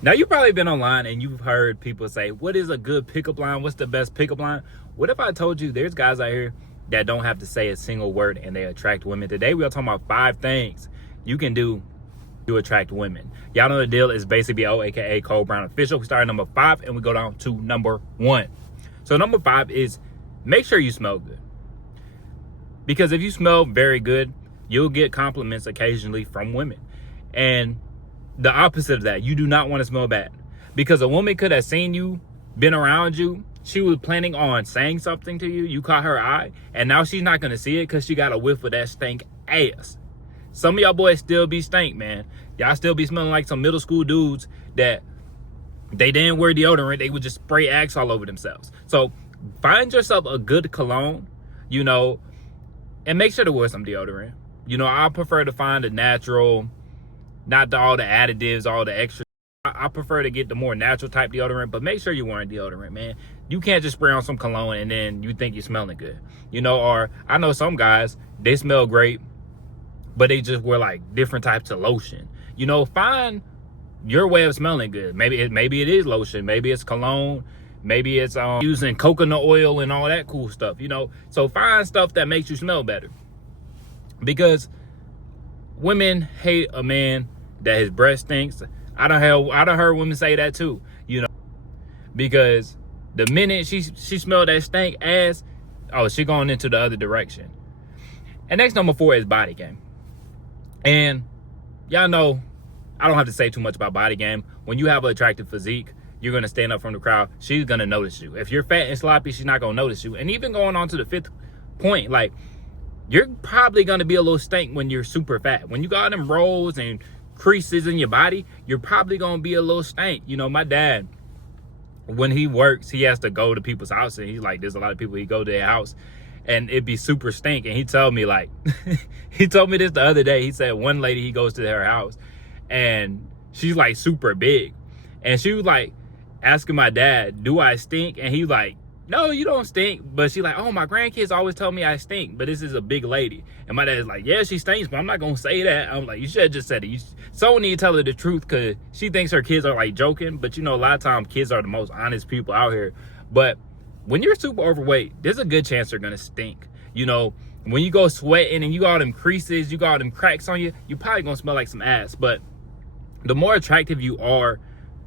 Now, you've probably been online and you've heard people say, what is a good pickup line? What's the best pickup line? What if I told you there's guys out here that don't have to say a single word and they attract women? Today, we are talking about 5 things you can do to attract women. Y'all know the deal is basically BO, aka Cole Brown Official. We start at number 5 and we go down to number 1. So number 5 is make sure you smell good. Because if you smell very good, you'll get compliments occasionally from women. And the opposite of that, you do not want to smell bad. Because a woman could have seen you, been around you, she was planning on saying something to you, you caught her eye, and now she's not going to see it because she got a whiff of that stank ass. Some of y'all boys still be stank, man. Y'all still be smelling like some middle school dudes that they didn't wear deodorant, they would just spray Axe all over themselves. So find yourself a good cologne, you know, and make sure to wear some deodorant. You know, I prefer to find a natural, not all the additives, all the extra. I prefer to get the more natural type deodorant, but make sure you're wearing deodorant, man. You can't just spray on some cologne and then you think you're smelling good. You know, or I know some guys, they smell great, but they just wear like different types of lotion. You know, find your way of smelling good. Maybe it is lotion, maybe it's cologne, maybe it's using coconut oil and all that cool stuff, you know. So find stuff that makes you smell better. Because women hate a man that his breath stinks. I done heard women say that too, you know. Because the minute she smelled that stank ass, oh, she going into the other direction. And next, number 4 is body game. And y'all know I don't have to say too much about body game. When you have an attractive physique, you're going to stand up from the crowd. She's going to notice you. If you're fat and sloppy, she's not going to notice you. And even going on to the 5th point, like, you're probably going to be a little stank when you're super fat. When you got them rolls and creases in your body, you're probably going to be a little stank. You know, my dad, when he works, he has to go to people's houses. And he's like, there's a lot of people, he go to their house and it'd be super stink. And he told me, like, he told me this the other day. He said one lady, he goes to her house and she's like super big. And she was like asking my dad, do I stink? And he like, no, you don't stink. But she like, oh, my grandkids always tell me I stink, but this is a big lady. And my dad's like, yeah, she stinks, but I'm not going to say that. I'm like, you should have just said it. Someone need to tell her the truth because she thinks her kids are like joking. But, you know, a lot of times kids are the most honest people out here. But when you're super overweight, there's a good chance they're going to stink. You know, when you go sweating and you got all them creases, you got all them cracks on you, you're probably going to smell like some ass. But the more attractive you are,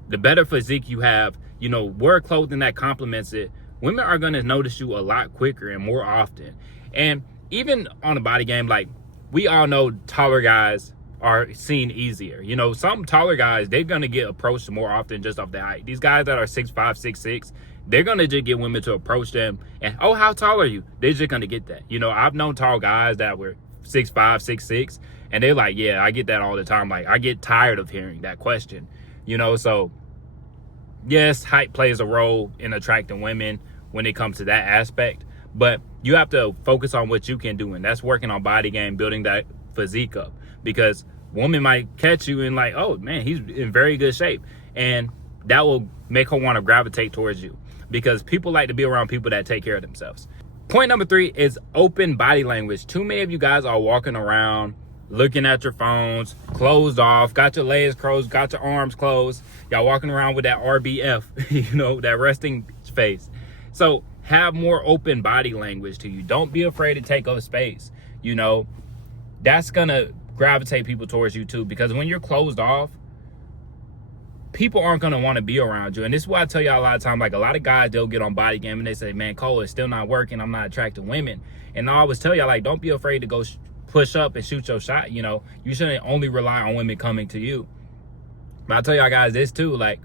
the better physique you have, you know, wear clothing that complements it. Women are going to notice you a lot quicker and more often. And even on the body game, like, we all know taller guys are seen easier. You know, some taller guys, they're going to get approached more often just off their height. These guys that are 6'5", 6'6", they're going to just get women to approach them. And, oh, how tall are you? They're just going to get that. You know, I've known tall guys that were 6'5", 6'6", and they're like, yeah, I get that all the time. Like, I get tired of hearing that question. You know, so, yes, height plays a role in attracting women when it comes to that aspect, but you have to focus on what you can do, and that's working on body game, building that physique up, because women might catch you and like, oh man, he's in very good shape, and that will make her want to gravitate towards you, because people like to be around people that take care of themselves. Point number 3 is open body language. Too many of you guys are walking around looking at your phones, closed off, got your legs closed, got your arms closed. Y'all walking around with that RBF, you know, that resting face. So have more open body language to you. Don't be afraid to take up space. You know, that's going to gravitate people towards you too, because when you're closed off, people aren't going to want to be around you. And this is why I tell y'all a lot of times, like, a lot of guys, they'll get on body game and they say, man, Cole, it's still not working. I'm not attracting women. And I always tell y'all, like, don't be afraid to go push up and shoot your shot. You know, you shouldn't only rely on women coming to you. But I tell y'all guys this too, like,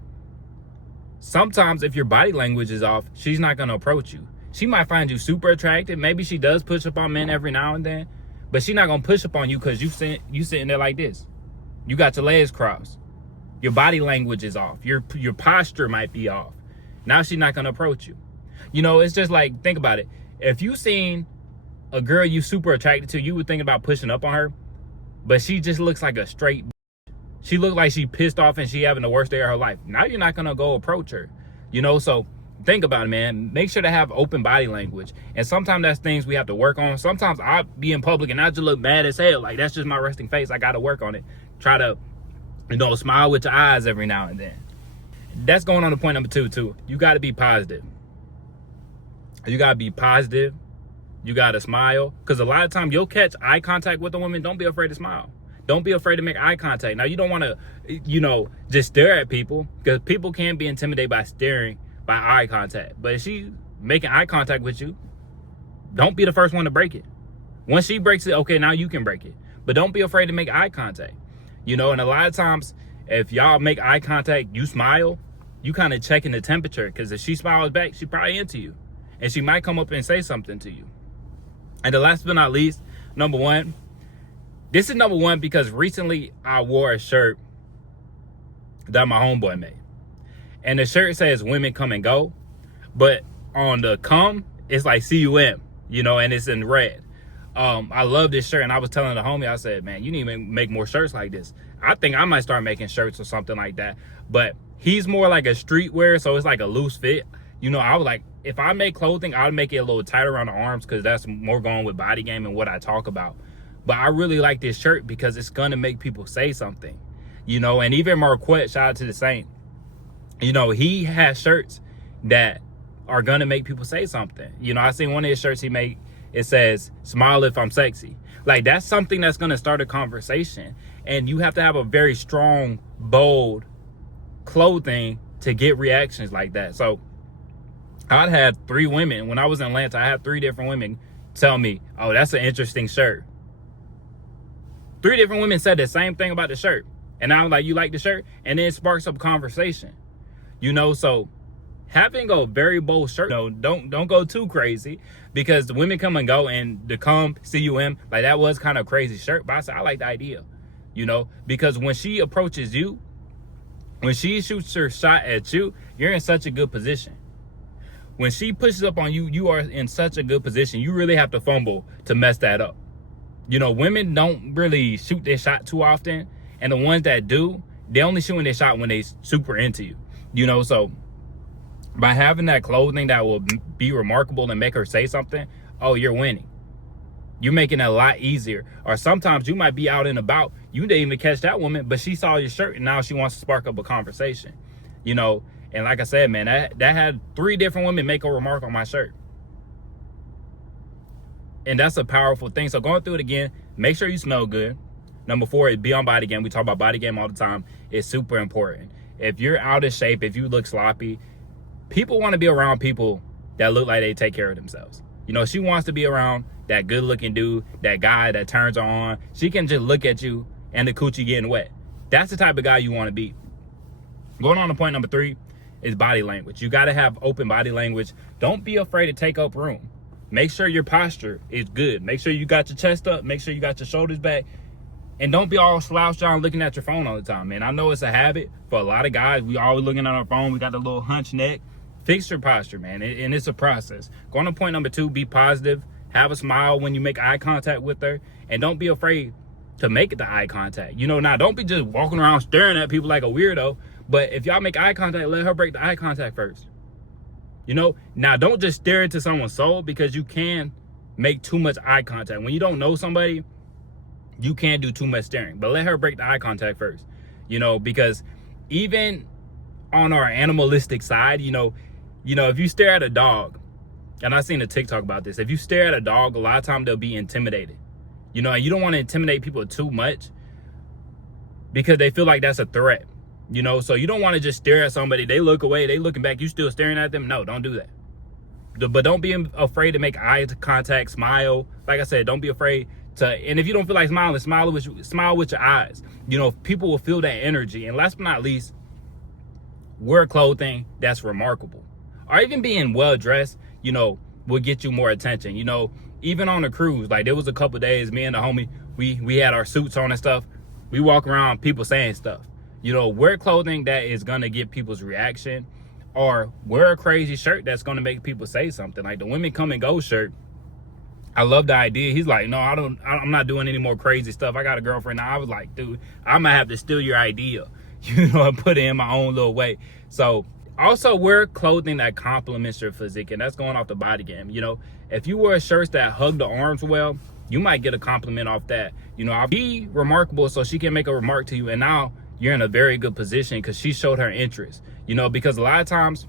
sometimes if your body language is off, she's not going to approach you. She might find you super attractive. Maybe she does push up on men every now and then, but she's not going to push up on you because you sitting there like this. You got your legs crossed. Your body language is off. Your posture might be off. Now she's not going to approach you. You know, it's just like, think about it. If you seen a girl you super attracted to, you would think about pushing up on her, but she just looks like a straight. She looked like she pissed off and she having the worst day of her life. Now you're not going to go approach her, you know? So think about it, man. Make sure to have open body language. And sometimes that's things we have to work on. Sometimes I'll be in public and I just look mad as hell. Like, that's just my resting face. I got to work on it. Try to, you know, smile with your eyes every now and then. that's going on to point number 2 too. You got to be positive. You got to be positive. You got to smile, because a lot of time you'll catch eye contact with a woman. Don't be afraid to smile. Don't be afraid to make eye contact. Now, you don't want to, just stare at people, because people can be intimidated by staring, by eye contact. But if she's making eye contact with you, don't be the first one to break it. Once she breaks it, okay, now you can break it. But don't be afraid to make eye contact. And a lot of times, if y'all make eye contact, you smile, you kind of checking the temperature, because if she smiles back, she probably into you. And she might come up and say something to you. And the last but not least, number 1. This is number 1 because recently I wore a shirt that my homeboy made. And the shirt says women come and go. But on the come, it's like CUM, and it's in red. I love this shirt. And I was telling the homie, I said, man, you need to make more shirts like this. I think I might start making shirts or something like that. But he's more like a streetwear, so it's like a loose fit. I was like, if I make clothing, I'll make it a little tighter around the arms, because that's more going with body game and what I talk about. But I really like this shirt because it's going to make people say something, and even Marquette, shout out to the Saint, he has shirts that are going to make people say something. I seen one of his shirts he made, it says, smile if I'm sexy. Like, that's something that's going to start a conversation. And you have to have a very strong, bold clothing to get reactions like that. So I'd had 3 women, when I was in Atlanta, I had 3 different women tell me, oh, that's an interesting shirt. 3 different women said the same thing about the shirt. And I was like, you like the shirt? And then it sparks up conversation. So having a very bold shirt, don't go too crazy, because the women come and go, and the CUM, like, that was kind of a crazy shirt. But I said, I like the idea, because when she approaches you, when she shoots her shot at you, you're in such a good position. When she pushes up on you, you are in such a good position. You really have to fumble to mess that up. Women don't really shoot their shot too often. And the ones that do, they only shooting their shot when they super into you. So by having that clothing that will be remarkable and make her say something, oh, you're winning. You're making it a lot easier. Or sometimes you might be out and about. You didn't even catch that woman, but she saw your shirt and now she wants to spark up a conversation. And like I said, man, that had 3 different women make a remark on my shirt. And that's a powerful thing. So going through it again, make sure you smell good. Number 4 is be on body game. We talk about body game all the time. It's super important. If you're out of shape, if you look sloppy, people want to be around people that look like they take care of themselves. She wants to be around that good looking dude, that guy that turns her on. She can just look at you and the coochie getting wet. That's the type of guy you want to be. Going on to point number 3 is body language. You got to have open body language. Don't be afraid to take up room. Make sure your posture is good. Make sure you got your chest up. Make sure you got your shoulders back. And don't be all slouched down looking at your phone all the time, man. I know it's a habit for a lot of guys. We always looking at our phone. We got the little hunch neck. Fix your posture, man. And it's a process. Going to point number 2, be positive. Have a smile when you make eye contact with her. And don't be afraid to make the eye contact. Now don't be just walking around staring at people like a weirdo. But if y'all make eye contact, let her break the eye contact first. Now don't just stare into someone's soul, because you can make too much eye contact. When you don't know somebody, you can't do too much staring. But let her break the eye contact first. Because even on our animalistic side, if you stare at a dog, and I've seen a TikTok about this, if you stare at a dog, a lot of times they'll be intimidated. And you don't want to intimidate people too much, because they feel like that's a threat. So you don't want to just stare at somebody, they look away, they looking back, you still staring at them. No, don't do that. But don't be afraid to make eye contact, smile. Like I said, don't be afraid to, and if you don't feel like smiling, smile with your eyes. People will feel that energy. And last but not least, wear clothing that's remarkable. Or even being well dressed, will get you more attention. Even on a cruise, like there was a couple days, me and the homie, we had our suits on and stuff. We walk around, people saying stuff. Wear clothing that is going to get people's reaction, or wear a crazy shirt that's going to make people say something. Like the women come and go shirt. I love the idea. He's like, no, I'm not doing any more crazy stuff. I got a girlfriend now. I was like, dude, I might have to steal your idea, and put it in my own little way. So also wear clothing that complements your physique. And that's going off the body game. If you wear shirts that hug the arms well, you might get a compliment off that. I'll be remarkable so she can make a remark to you. And now you're in a very good position because she showed her interest. You know, because a lot of times,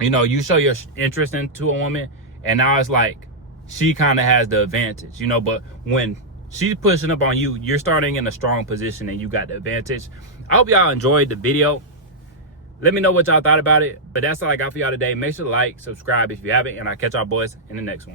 you know, you show your interest into a woman, and now it's like she kind of has the advantage, you know. But when she's pushing up on you, you're starting in a strong position and you got the advantage. I hope y'all enjoyed the video. Let me know what y'all thought about it. But that's all I got for y'all today. Make sure to like, subscribe if you haven't, and I'll catch y'all boys in the next one.